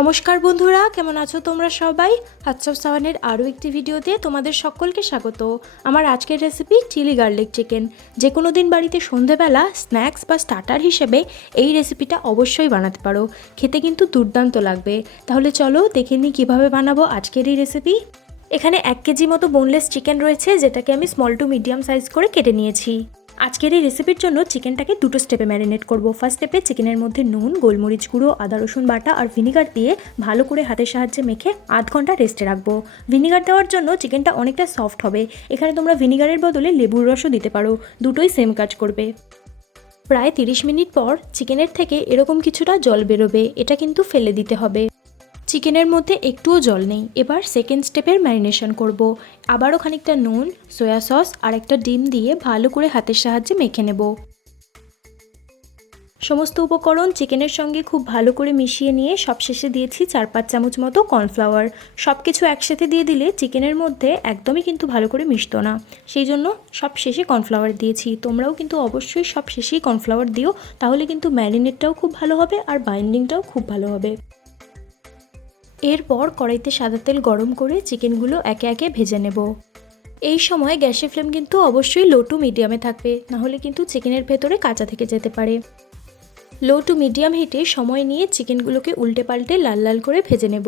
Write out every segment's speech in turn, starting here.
নমস্কার বন্ধুরা, কেমন আছো তোমরা সবাই? হাটস অফ সাওয়ানের আরও একটি ভিডিওতে তোমাদের সকলকে স্বাগত। আমার আজকের রেসিপি চিলি গার্লিক চিকেন। যে কোনো দিন বাড়িতে সন্ধেবেলা স্ন্যাক্স বা স্টার্টার হিসেবে এই রেসিপিটা অবশ্যই বানাতে পারো। খেতে কিন্তু দুর্দান্ত লাগবে। তাহলে চলো দেখে নিই কীভাবে বানাবো আজকের এই রেসিপি। এখানে 1 কেজি মতো বোনলেস চিকেন রয়েছে, যেটাকে আমি স্মল টু মিডিয়াম সাইজ করে কেটে নিয়েছি। আজকের এই রেসিপির জন্য চিকেনটাকে দুটো স্টেপে ম্যারিনেট করব। ফার্স্ট স্টেপে চিকেনের মধ্যে নুন, গোলমরিচ গুঁড়ো, আদা রসুন বাটা আর ভিনিগার দিয়ে ভালো করে হাতের সাহায্যে মেখে আধ ঘন্টা রেস্টে রাখবো। ভিনিগার দেওয়ার জন্য চিকেনটা অনেকটা সফট হবে। এখানে তোমরা ভিনিগারের বদলে লেবুর রসও দিতে পারো, দুটোই সেম কাজ করবে। প্রায় 30 মিনিট পর চিকেনের থেকে এরকম কিছুটা জল বেরোবে, এটা কিন্তু ফেলে দিতে হবে। চিকেনের মধ্যে একটুও জল নেই। এবার সেকেন্ড স্টেপের ম্যারিনেশন করব। আবারও খানিকটা নুন, সয়া সস আর একটা ডিম দিয়ে ভালো করে হাতের সাহায্যে মেখে নেব। সমস্ত উপকরণ চিকেনের সঙ্গে খুব ভালো করে মিশিয়ে নিয়ে সবশেষে দিয়েছি 4-5 চামচ মতো কর্নফ্লাওয়ার। সব কিছু একসাথে দিয়ে দিলে চিকেনের মধ্যে একদমই কিন্তু ভালো করে মিশতো না, সেই জন্য সব শেষে কর্নফ্লাওয়ার দিয়েছি। তোমরাও কিন্তু অবশ্যই সব শেষেই কর্নফ্লাওয়ার দিও, তাহলে কিন্তু ম্যারিনেটটাও খুব ভালো হবে আর বাইন্ডিংটাও খুব ভালো হবে। এরপর কড়াইতে সাদা তেল গরম করে চিকেনগুলো একে একে ভেজে নেব। এই সময় গ্যাসের ফ্লেম কিন্তু অবশ্যই লো টু মিডিয়ামে থাকবে, নাহলে কিন্তু চিকেনের ভেতরে কাঁচা থেকে যেতে পারে। লো টু মিডিয়াম হিটে সময় নিয়ে চিকেনগুলোকে উল্টে পাল্টে লাল লাল করে ভেজে নেব।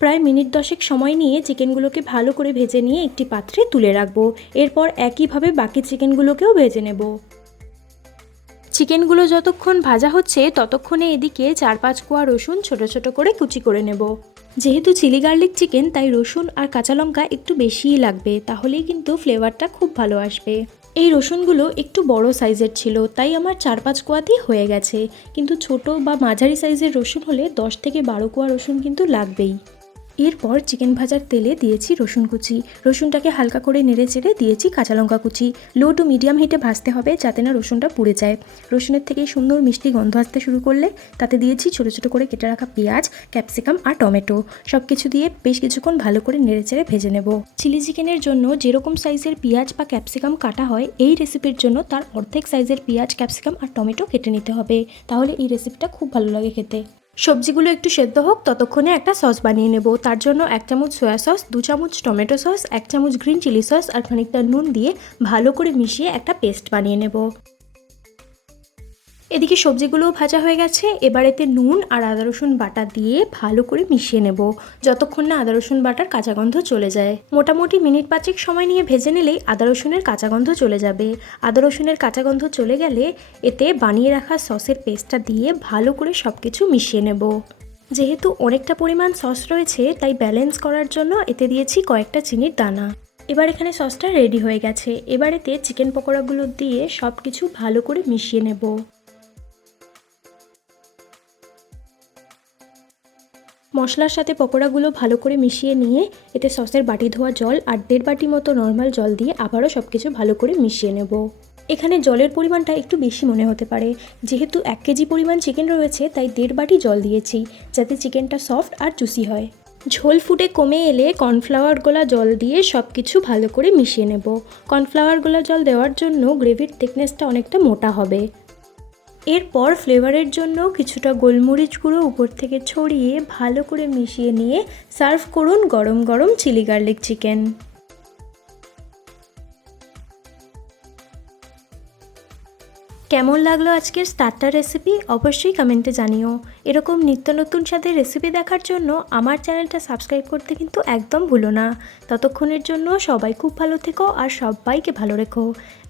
প্রায় মিনিট 10 সময় নিয়ে চিকেনগুলোকে ভালো করে ভেজে নিয়ে একটি পাত্রে তুলে রাখবো। এরপর একইভাবে বাকি চিকেনগুলোকেও ভেজে নেব। চিকেনগুলো যতক্ষণ ভাজা হচ্ছে ততক্ষণে এদিকে 4-5 কোয়া রসুন ছোট ছোট করে কুচি করে নেব। যেহেতু চিলি গার্লিক চিকেন, তাই রসুন আর কাঁচা লঙ্কা একটু বেশিই লাগবে, তাহলেই কিন্তু ফ্লেভারটা খুব ভালো আসবে। এই রসুনগুলো একটু বড় সাইজের ছিল, তাই আমার 4-5 কোয়াতেই হয়ে গেছে, কিন্তু ছোট বা মাঝারি সাইজের রসুন হলে 10 থেকে 12 কোয়া রসুন কিন্তু লাগবেই। এরপর চিকেন ভাজার তেলে দিয়েছি রসুন কুচি। রসুনটাকে হালকা করে নেড়ে চেড়ে দিয়েছি কাঁচা লঙ্কা কুচি। লো টু মিডিয়াম হিটে ভাজতে হবে, যাতে না রসুনটা পুড়ে যায়। রসুনের থেকে সুন্দর মিষ্টি গন্ধ আসতে শুরু করলে তাতে দিয়েছি ছোটো ছোটো করে কেটে রাখা পেঁয়াজ, ক্যাপসিকাম আর টমেটো। সব কিছু দিয়ে বেশ কিছুক্ষণ ভালো করে নেড়ে চেড়ে ভেজে নেব। চিলি চিকেনের জন্য যেরকম সাইজের পেঁয়াজ বা ক্যাপসিকাম কাটা হয়, এই রেসিপির জন্য তার অর্ধেক সাইজের পেঁয়াজ, ক্যাপসিকাম আর টমেটো কেটে নিতে হবে, তাহলে এই রেসিপিটা খুব ভালো লাগে খেতে। সবজিগুলো একটু সেদ্ধ হোক, ততক্ষণে একটা সস বানিয়ে নেব। তার জন্য 1 চামচ সয়া সস, 2 চামচ টমেটো সস, 1 চামচ গ্রিন চিলি সস আর খানিকটা নুন দিয়ে ভালো করে মিশিয়ে একটা পেস্ট বানিয়ে নেব। এদিকে সবজিগুলোও ভাজা হয়ে গেছে। এবার এতে নুন আর আদা রসুন বাটা দিয়ে ভালো করে মিশিয়ে নেব, যতক্ষণ না আদা রসুন বাটার কাঁচা গন্ধ চলে যায়। মোটামুটি মিনিট 5 সময় নিয়ে ভেজে নিলেই আদা রসুনের কাঁচা গন্ধ চলে যাবে। আদা রসুনের কাঁচা গন্ধ চলে গেলে এতে বানিয়ে রাখা সসের পেস্টটা দিয়ে ভালো করে সব কিছু মিশিয়ে নেব। যেহেতু অনেকটা পরিমাণ সস রয়েছে, তাই ব্যালেন্স করার জন্য এতে দিয়েছি কয়েকটা চিনির দানা। এবার এখানে সসটা রেডি হয়ে গেছে। এবার এতে চিকেন পকোড়াগুলো দিয়ে সব কিছু ভালো করে মিশিয়ে নেব। মশলার সাথে পকোড়াগুলো ভালো করে মিশিয়ে নিয়ে এতে সসের বাটি ধোয়া জল আর 1.5 বাটি মতো নর্মাল জল দিয়ে আবারও সব কিছু ভালো করে মিশিয়ে নেব। এখানে জলের পরিমাণটা একটু বেশি মনে হতে পারে, যেহেতু 1 কেজি পরিমাণ চিকেন রয়েছে, তাই 1.5 বাটি জল দিয়েছি, যাতে চিকেনটা সফট আর জুসি হয়। ঝোল ফুটে কমে এলে কর্নফ্লাওয়ার গোলা জল দিয়ে সব কিছু ভালো করে মিশিয়ে নেব। কর্নফ্লাওয়ার গোলা জল দেওয়ার জন্য গ্রেভির থিকনেসটা অনেকটা মোটা হবে। এরপর ফ্লেভারের জন্য কিছুটা গোলমরিচ গুঁড়ো উপর থেকে ছড়িয়ে ভালো করে মিশিয়ে নিয়ে সার্ভ করুন গরম গরম চিলি গার্লিক চিকেন। কেমন লাগলো আজকের স্টার্টার রেসিপি অবশ্যই কমেন্টে জানিও। এরকম নিত্য নতুন সাথে রেসিপি দেখার জন্য আমার চ্যানেলটা সাবস্ক্রাইব করতে কিন্তু একদম ভুলো না। ততক্ষণের জন্য সবাই খুব ভালো থেকো আর সবাইকে ভালো রেখো।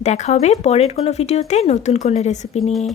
দেখা হবে পরের কোনো ভিডিওতে নতুন কোনো রেসিপি নিয়ে।